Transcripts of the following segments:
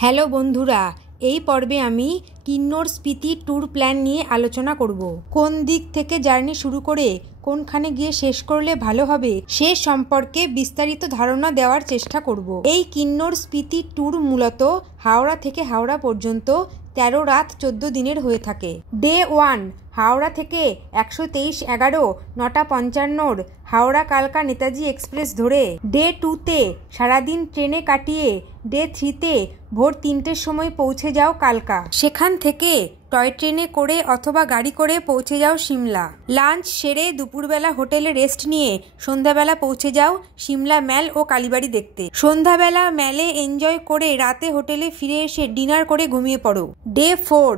Hello বন্ধুরা, এই পর্বে আমি কিন্নর স্পিতি ট্যুর প্ল্যান নিয়ে আলোচনা করব। কোন দিক থেকে জার্নি শুরু করে কোনখানে গিয়ে শেষ করলে ভালো হবে সে সম্পর্কে বিস্তারিত ধারণা দেওয়ার চেষ্টা করব। এই কিন্নর স্পিতি ট্যুর মূলত হাওড়া থেকে হাওড়া পর্যন্ত 13 রাত 14 দিনের হয়ে থাকে। ডে 1 হাওড়া থেকে 123/11 9:55 হাওড়া কালকা নেতাজি এক্সপ্রেস ধরে ডে 2তে সারাদিন ট্রেনে কাটিয়ে ডে 3তে ভোর 3টের সময় পৌঁছে যাও কালকা। সেখান থেকে টয় ট্রেনে করে অথবা গাড়ি করে পৌঁছে যাও সিমলা। লাঞ্চ সেরে দুপুরবেলা হোটেলে রেস্ট নিয়ে সন্ধ্যাবেলা পৌঁছে যাও সিমলা ম্যাল ও কালীবাড়ি দেখতে। সন্ধ্যাবেলা ম্যালে এনজয় করে রাতে হোটেলে ফিরে এসে ডিনার করে ঘুমিয়ে পড়ো। ডে 4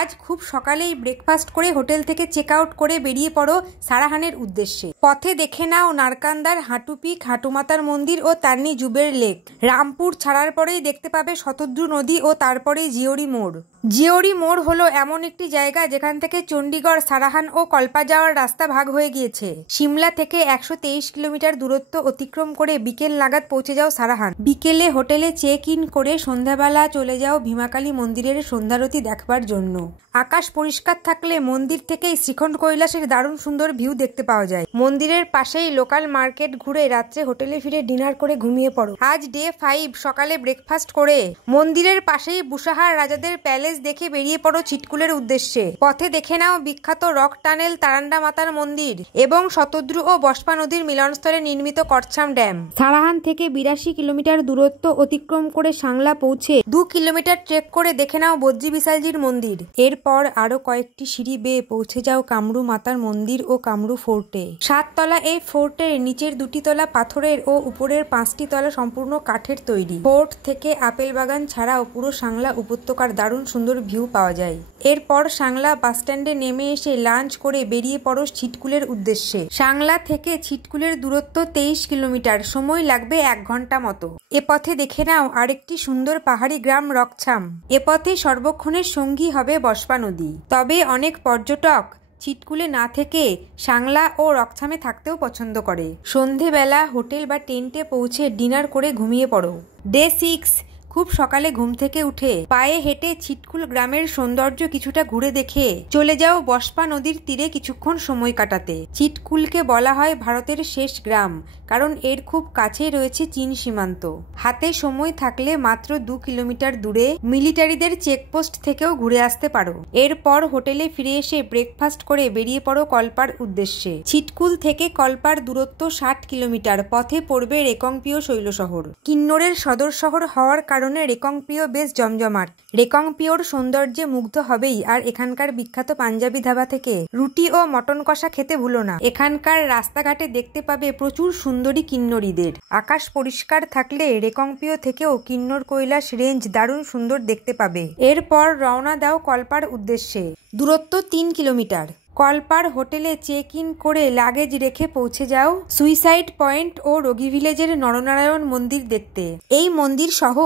আজ খুব সকালেই ব্রেকফাস্ট করে হোটেল থেকে চেক আউট করে বেরিয়ে পড়ো সারাহানের উদ্দেশ্যে। পথে দেখে নাও নারকান্দার হাঁটু পিক, হাঁটুমাতার মন্দির ও তান্নি জুবের লেক। রামপুর ছাড়ার পরেই দেখতে পাবে শতদ্রু নদী ও তারপরেই জিওরি মোড়। জিওরি মোড় হলো এমন একটি জায়গা যেখান থেকে চণ্ডীগড়, সারাহান ও কল্পা যাওয়ার রাস্তা ভাগ হয়ে গিয়েছে। সিমলা থেকে 123 কিলোমিটার দূরত্ব অতিক্রম করে বিকেল নাগাদ পৌঁছে যাও সারাহান। বিকেলে হোটেলে চেক ইন করে সন্ধ্যাবেলা চলে যাও ভীমাকালী মন্দিরের সন্ধ্যারতি দেখবার জন্য। আকাশ পরিষ্কার থাকলে মন্দির থেকেই শ্রীখণ্ড কৈলাসের দারুণ সুন্দর ভিউ দেখতে পাওয়া যায়। মন্দিরের পাশেই লোকাল মার্কেট ঘুরে রাত্রে হোটেলে ফিরে ডিনার করে ঘুমিয়ে পড়ো। আজ ডে 5 সকালে ব্রেকফাস্ট করে মন্দিরের পাশেই বুসাহার রাজাদের প্যালেস দেখে বেরিয়ে পড়ো ছিটকুলের উদ্দেশ্যে। পথে দেখে নাও বিখ্যাত রক টানেল, তারান্ডা মাতার মন্দির এবং শতদ্রু ও বস্পা নদীর মিলনস্থলে নির্মিত করছাম ড্যাম। সারাহান থেকে 82 কিলোমিটার দূরত্ব অতিক্রম করে সাংলা পৌঁছে 2 কিলোমিটার ট্রেক করে দেখে নাও বদ্রী বিশালজির মন্দির। এরপর আরো কয়েকটি সিঁড়ি বেয়ে পৌঁছে যাও কামরু মাতার মন্দির ও কামরু ফোর্টে। 7 তলা এই ফোর্টের নিচের 2টি তলা পাথরের ও উপরের 5টি তলা সম্পূর্ণ কাঠের তৈরি। ফোর্ট থেকে আপেল বাগান ছাড়াও পুরো সাংলা উপত্যকার দারুণ সুন্দর ভিউ পাওয়া যায়। এরপর সাংলা বাসস্ট্যান্ডে নেমে এসে লাঞ্চ করে বেরিয়ে পড়ো ছিটকুলের উদ্দেশ্যে। সাংলা থেকে ছিটকুলের দূরত্ব 23 কিলোমিটার, সময় লাগবে 1 ঘন্টা মতো। এ পথে দেখে নাও আরেকটি সুন্দর পাহাড়ি গ্রাম রকছাম। এ পথে সর্বক্ষণের সঙ্গী হবে বস্পা নদী। তবে অনেক পর্যটক ছিটকুলে না থেকে সাংলা ও রকছামে থাকতেও পছন্দ করে। সন্ধেবেলা হোটেল বা টেন্টে পৌঁছে ডিনার করে ঘুমিয়ে পড়ো। ডে 6 খুব সকালে ঘুম থেকে উঠে পায়ে হেঁটে ছিটকুল গ্রামের সৌন্দর্য কিছুটা ঘুরে দেখে চলে যাও বস্পা নদীর তীরে কিছুক্ষণ সময় কাটাতে। ছিটকুলকে বলা হয় ভারতের শেষ গ্রাম, কারণ এর খুব কাছে রয়েছে চীন সীমান্ত। হাতে সময় থাকলে মাত্র 2 কিলোমিটার দূরে মিলিটারিদের চেকপোস্ট থেকেও ঘুরে আসতে পারো। এরপর হোটেলে ফিরে এসে ব্রেকফাস্ট করে বেরিয়ে পড়ো কল্পার উদ্দেশ্যে। ছিটকুল থেকে কল্পার দূরত্ব 60 কিলোমিটার। পথে পড়বে রেকংপিও শৈলশহর। কিন্নরের সদর শহর হওয়ার কারণে রেকংপিও বেশ জমজমাট। রেকংপিওর সৌন্দর্যে মুগ্ধ হবেই। আর এখানকার বিখ্যাত পাঞ্জাবি ধাবা থেকে রুটি ও মটন কষা খেতে ভুলো না। এখানকার রাস্তাঘাটে দেখতে পাবে প্রচুর সুন্দরী কিন্নরীদের। আকাশ পরিষ্কার থাকলে রেকংপিও থেকেও কিন্নর কৈলাস রেঞ্জ দারুণ সুন্দর দেখতে পাবে। এরপর রওনা দাও কল্পার উদ্দেশ্যে। দূরত্ব 3 কিলোমিটার। কল্পার হোটেলে চেক ইন করে লাগেজ রেখে পৌঁছে যাও সুইসাইড পয়েন্ট ও রোগী ভিলেজের নরনারায়ণ মন্দির দেখতে। এই মন্দির সহ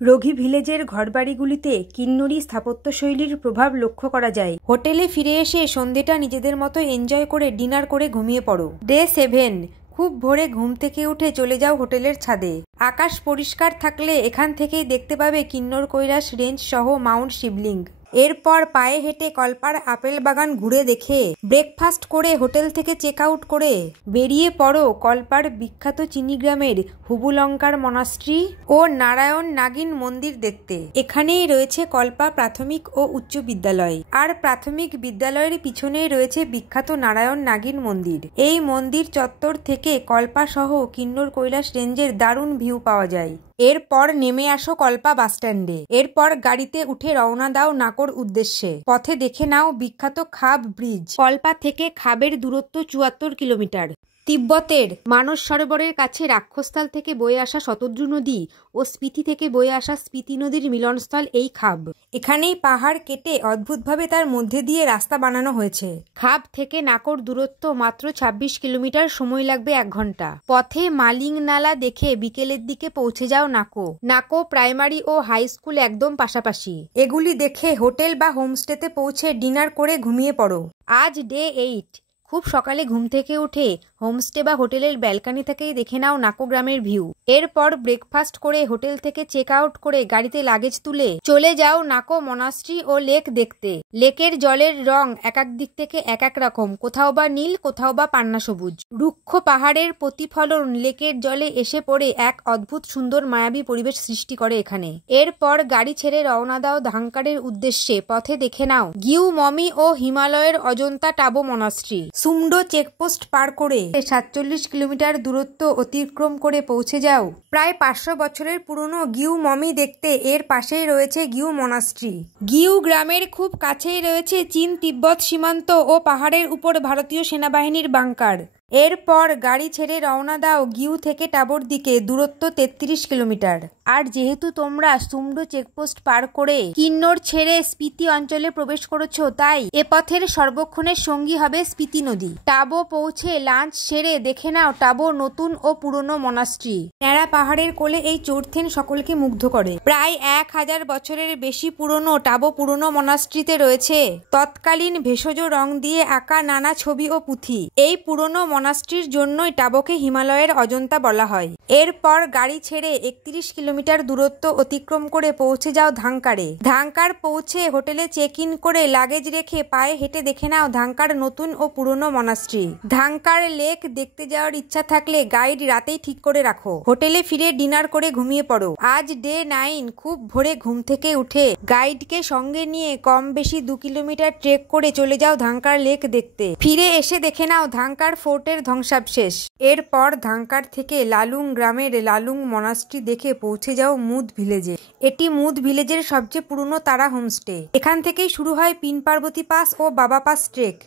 রোগী ভিলেজের ঘরবাড়িগুলিতে কিন্নরী স্থাপত্যশৈলীর প্রভাব লক্ষ্য করা যায়। হোটেলে ফিরে এসে সন্ধ্যেটা নিজেদের মতো এনজয় করে ডিনার করে ঘুমিয়ে পড়ো। ডে 7 খুব ভোরে ঘুম থেকে উঠে চলে যাও হোটেলের ছাদে। আকাশ পরিষ্কার থাকলে এখান থেকেই দেখতে পাবে কিন্নর কৈলাস রেঞ্জ সহ মাউন্ট শিবলিঙ্গ। এরপর পায়ে হেঁটে কল্পার আপেল বাগান ঘুরে দেখে ব্রেকফাস্ট করে হোটেল থেকে চেক আউট করে বেরিয়ে পড়ো কল্পার বিখ্যাত চিনি গ্রামের হুবুলঙ্কার মনাস্ট্রি ও নারায়ণ নাগিন মন্দির দেখতে। এখানেই রয়েছে কল্পা প্রাথমিক ও উচ্চ বিদ্যালয়। আর প্রাথমিক বিদ্যালয়ের পিছনেই রয়েছে বিখ্যাত নারায়ণ নাগিন মন্দির। এই মন্দির চত্বর থেকে কল্পা সহ কিন্নর কৈলাস রেঞ্জের দারুণ ভিউ পাওয়া যায়। এরপর নেমে আসো কল্পা বাসস্ট্যান্ডে। এরপর গাড়িতে উঠে রওনা দাও নাকোর উদ্দেশ্যে। পথে দেখে নাও বিখ্যাত খাব ব্রিজ। কল্পা থেকে খাবের দূরত্ব 74 কিলোমিটার। তিব্বতের মানস সরোবরের কাছে রাক্ষসতাল থেকে বয়ে আসা শতদ্রু নদী ও স্পিতি থেকে বয়ে আসা স্পিতি নদীর মিলনস্থল এই খাব। এখানেই পাহাড় কেটে অদ্ভুতভাবে তার মধ্যে দিয়ে রাস্তা বানানো হয়েছে। খাব থেকে নাকোর দূরত্ব মাত্র 26 কিলোমিটার, সময় লাগবে 1 ঘন্টা। পথে মালিং নালা দেখে বিকেলের দিকে পৌঁছে যাও নাকো। নাকো প্রাইমারি ও হাই স্কুল একদম পাশাপাশি। এগুলি দেখে হোটেল বা হোমস্টেতে পৌঁছে ডিনার করে ঘুমিয়ে পড়ো। আজ ডে 8 খুব সকালে ঘুম থেকে উঠে হোমস্টে বা হোটেলের ব্যালকনি থেকেই দেখে নাও নাকো গ্রামের ভিউ। এরপর ব্রেকফাস্ট করে হোটেল থেকে চেক আউট করে গাড়িতে লাগেজ তুলে চলে যাও নাকো মনাস্ট্রি ও লেক দেখতে। লেকের জলের রং এক এক দিক থেকে এক এক রকম, কোথাও বা নীল, কোথাও বা পান্না সবুজ। রুক্ষ পাহাড়ের প্রতিফলন লেকের জলে এসে পড়ে এক অদ্ভুত সুন্দর মায়াবী পরিবেশ সৃষ্টি করে এখানে। এরপর গাড়ি ছেড়ে রওনা দাও ধাঙ্কারের উদ্দেশ্যে। পথে দেখে নাও গিউ মমি ও হিমালয়ের অজন্তা টাবো মনাস্ট্রি। সুমডো চেকপোস্ট পার করে 47 কিলোমিটার দূরত্ব অতিক্রম করে পৌঁছে যাও প্রায় 500 বছরের পুরনো গিউ মমি দেখতে। এর পাশেই রয়েছে গিউ মনাস্ট্রি। গিউ গ্রামের খুব কাছেই রয়েছে চীন তিব্বত সীমান্ত ও পাহাড়ের উপর ভারতীয় সেনাবাহিনীর বাংকার। এরপর গাড়ি ছেড়ে রওনা দাও গিউ থেকে টাবোর দিকে, দূরত্ব 33 কিলোমিটার। আর যেহেতু তোমরা সুমডো চেকপোস্ট পার করে কিন্নর ছেড়ে স্পিতি অঞ্চলে প্রবেশ করেছো, তাই এ পথের সর্বক্ষণের সঙ্গী হবে স্পিতি নদী। টাবো পৌঁছে লাঞ্চ সেরে দেখে নাও টাবো নতুন ও পুরনো মনাস্ট্রি। ন্যাড়া পাহাড়ের কোলে এই চোরথেন সকলকে মুগ্ধ করে। প্রায় 1000 বছরের বেশি পুরনো টাবো পুরনো মনাস্ট্রিতে রয়েছে তৎকালীন ভেষজ রং দিয়ে আঁকা নানা ছবি ও পুঁথি। এই পুরনো মনাস্ট্রির জন্যই টাবোকে হিমালয়ের অজন্তা বলা হয়। এরপর গাড়ি ছেড়ে 31 কিলোমিটার দূরত্ব অতিক্রম করে পৌঁছে যাও ধাঙ্কারে। ধাঙ্কার পৌঁছে হোটেলে চেক ইন করে লাগেজ রেখে পায়ে হেঁটে দেখে নাও ধাঙ্কার নতুন ও পুরনো মনাস্ট্রি। ধাঙ্কার লেক দেখতে যাওয়ার ইচ্ছা থাকলে গাইড রাতেই ঠিক করে রাখো। হোটেলে ফিরে ডিনার করে ঘুমিয়ে পড়ো। আজ ডে 9। খুব ভোরে ঘুম থেকে উঠে গাইডকে সঙ্গে নিয়ে কম বেশি 2 কিলোমিটার ট্রেক করে চলে যাও ধাঙ্কার লেক দেখতে। ফিরে এসে দেখে নাও ধাঙ্কার ফোর্টের ধ্বংসাবশেষ। এরপর ধাঙ্কার থেকে লালুং গ্রামের লালুং মনাস্ট্রি দেখে পৌঁছে যাও মুদ ভিলেজে। এটি মুদ ভিলেজের সবচেয়ে পুরনো তারা হোমস্টে। এখান থেকেই শুরু হয় পিন পার্বতী পাস ও বাবা পাস ট্রেক।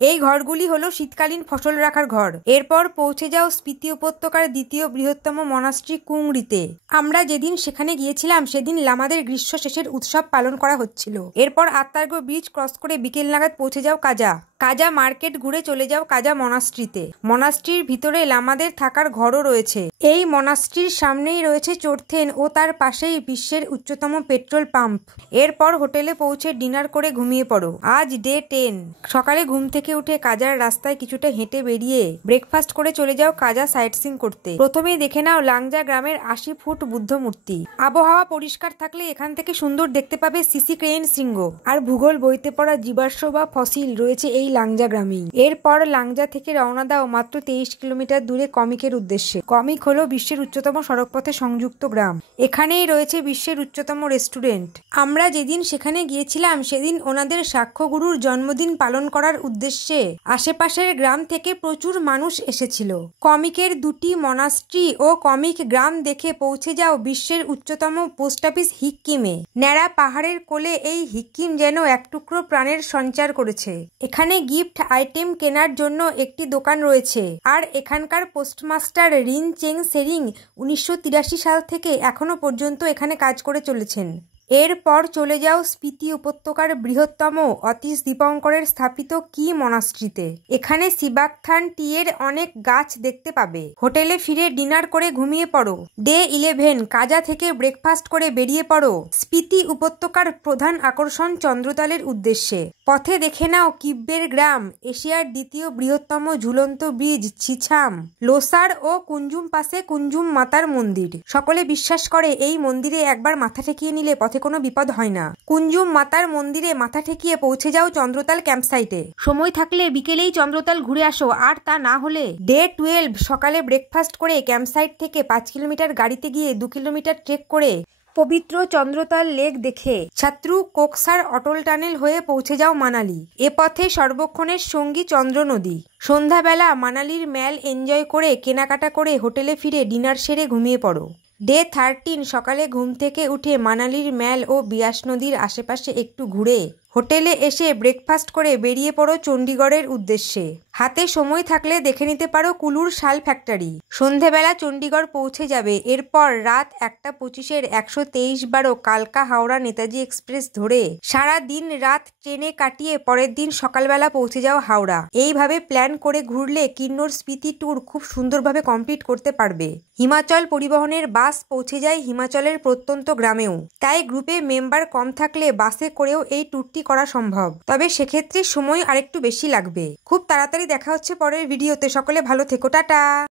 এই ঘরগুলি হলো শীতকালীন ফসল রাখার ঘর। এরপর পৌঁছে যাও স্পিতি উপত্যকার দ্বিতীয় বৃহত্তম মনাস্ট্রি কুংরিতে। আমরা যেদিন সেখানে গিয়েছিলাম সেদিন লামাদের গ্রীষ্ম শেষের উৎসব পালন করা হচ্ছিল। এরপর আত্মার্গ ব্রিজ ক্রস করে বিকেল নাগাদ পৌঁছে যাও কাজা মার্কেট ঘুরে চলে যাও কাজা মনাস্ট্রিতে। মনাস্ট্রির ভিতরে লামাদের থাকার ঘরও রয়েছে। এই মনাস্ট্রির সামনেই রয়েছে চোরথেন ও তার পাশেই বিশ্বের উচ্চতম পেট্রোল পাম্প। এরপর হোটেলে পৌঁছে ডিনার করে ঘুমিয়ে পড়ো। আজ ডে 10। সকালে ঘুম থেকে উঠে কাজার রাস্তায় কিছুটা হেঁটে বেরিয়ে ব্রেকফাস্ট করে চলে যাও কাজা সাইট সিং করতে। প্রথমেই দেখে নাও লাংজা গ্রামের 80 ফুট বুদ্ধ মূর্তি। আবহাওয়া পরিষ্কার থাকলে এখান থেকে সুন্দর দেখতে পাবে সিসি ক্রেন শৃঙ্গ। আর ভূগোল বইতে পড়া জীবাশ্ম বা ফসিল রয়েছে এই লাংজা গ্রামেই। এরপর লাংজা থেকে রওনা দাও মাত্র 23 কিলোমিটার দূরে কমিকের উদ্দেশ্যে। কমিক হলো বিশ্বের উচ্চতম সড়কপথে সংযুক্ত গ্রাম। এখানেই রয়েছে বিশ্বের উচ্চতম রেস্টুরেন্ট। আমরা যেদিন সেখানে গিয়েছিলাম সেদিন ওনাদের সাক্ষ্যগুরুর জন্মদিন পালন করার উদ্দেশ্যে আশেপাশের গ্রাম থেকে প্রচুর মানুষ এসেছিল। কমিকের 2টি মনাস্ট্রি ও কমিক গ্রাম দেখে পৌঁছে যাও বিশ্বের উচ্চতম পোস্ট অফিস হিক্কিমে। ন্যাড়া পাহাড়ের কোলে এই হিক্কিম যেন এক টুকরো প্রাণের সঞ্চার করেছে। এখানে গিফট আইটেম কেনার জন্য একটি দোকান রয়েছে। আর এখানকার পোস্টমাস্টার রিন চেং সেরিং 1983 সাল থেকে এখনো পর্যন্ত এখানে কাজ করে চলেছেন। এরপর চলে যাও স্পিতি উপত্যকার বৃহত্তম অতীশ দীপঙ্করের স্থাপিত কি মনাস্ট্রিতে। এখানে সিবাকথান টি এর অনেক গাছ দেখতে পাবে। হোটেলে ফিরে ডিনার করে ঘুমিয়ে পড়ো। ডে 11। কাজা থেকে ব্রেকফাস্ট করে বেরিয়ে পড়ো স্পিতি উপত্যকার প্রধান আকর্ষণ চন্দ্রতালের উদ্দেশ্যে। পথে দেখে নাও কিব্বের গ্রাম, এশিয়ার দ্বিতীয় বৃহত্তম ঝুলন্ত ব্রিজ ছিছাম, লোসার ও কুঞ্জুম পাশে কুঞ্জুম মাতার মন্দির। সকলে বিশ্বাস করে এই মন্দিরে একবার মাথা ঠেকিয়ে নিলে পথে কোনো বিপদ হয় না। কুঞ্জুম মাতার মন্দিরে মাথা ঠেকিয়ে পৌঁছে যাও চন্দ্রতাল ক্যাম্পসাইটে। সময় থাকলে বিকেলেই চন্দ্রতাল ঘুরে আসো, আর তা না হলে ডে 12। সকালে ব্রেকফাস্ট করে ক্যাম্পসাইট থেকে 5 কিলোমিটার গাড়িতে গিয়ে 2 কিলোমিটার ট্রেক করে পবিত্র চন্দ্রতাল লেক দেখে ছাত্রু কোকসার অটল টানেল হয়ে পৌঁছে যাও মানালি। এ পথে সর্বক্ষণের সঙ্গী চন্দ্র নদী। সন্ধ্যাবেলা মানালির ম্যাল এনজয় করে কেনাকাটা করে হোটেলে ফিরে ডিনার সেরে ঘুমিয়ে পড়ো। ডে 13। সকালে ঘুম থেকে উঠে মানালির ম্যাল ও বিয়াস নদীর আশেপাশে একটু ঘুরে হোটেলে এসে ব্রেকফাস্ট করে বেরিয়ে পড়ো চণ্ডীগড়ের উদ্দেশ্যে। হাতে সময় থাকলে দেখে নিতে পারো কুলুর শাল ফ্যাক্টরি। সন্ধেবেলা চণ্ডীগড় পৌঁছে যাবে। এরপর রাত 1:25-এর 123-12 কালকা হাওড়া নেতাজি এক্সপ্রেস ধরে সারা দিন রাত ট্রেনে কাটিয়ে পরের দিন সকালবেলা পৌঁছে যাও হাওড়া। এইভাবে প্ল্যান করে ঘুরলে কিন্নর স্পিতি ট্যুর খুব সুন্দরভাবে কমপ্লিট করতে পারবে। হিমাচল পরিবহনের বাস পৌঁছে যায় হিমাচলের প্রত্যন্ত গ্রামেও। তাই গ্রুপে মেম্বার কম থাকলে বাসে করেও এই ট্যুরটি করা সম্ভব, তবে সেক্ষেত্রে সময় আরেকটু বেশি লাগবে। খুব তাড়াতাড়ি দেখা হচ্ছে পরের ভিডিওতে। সকলে ভালো থেকো, টাটা।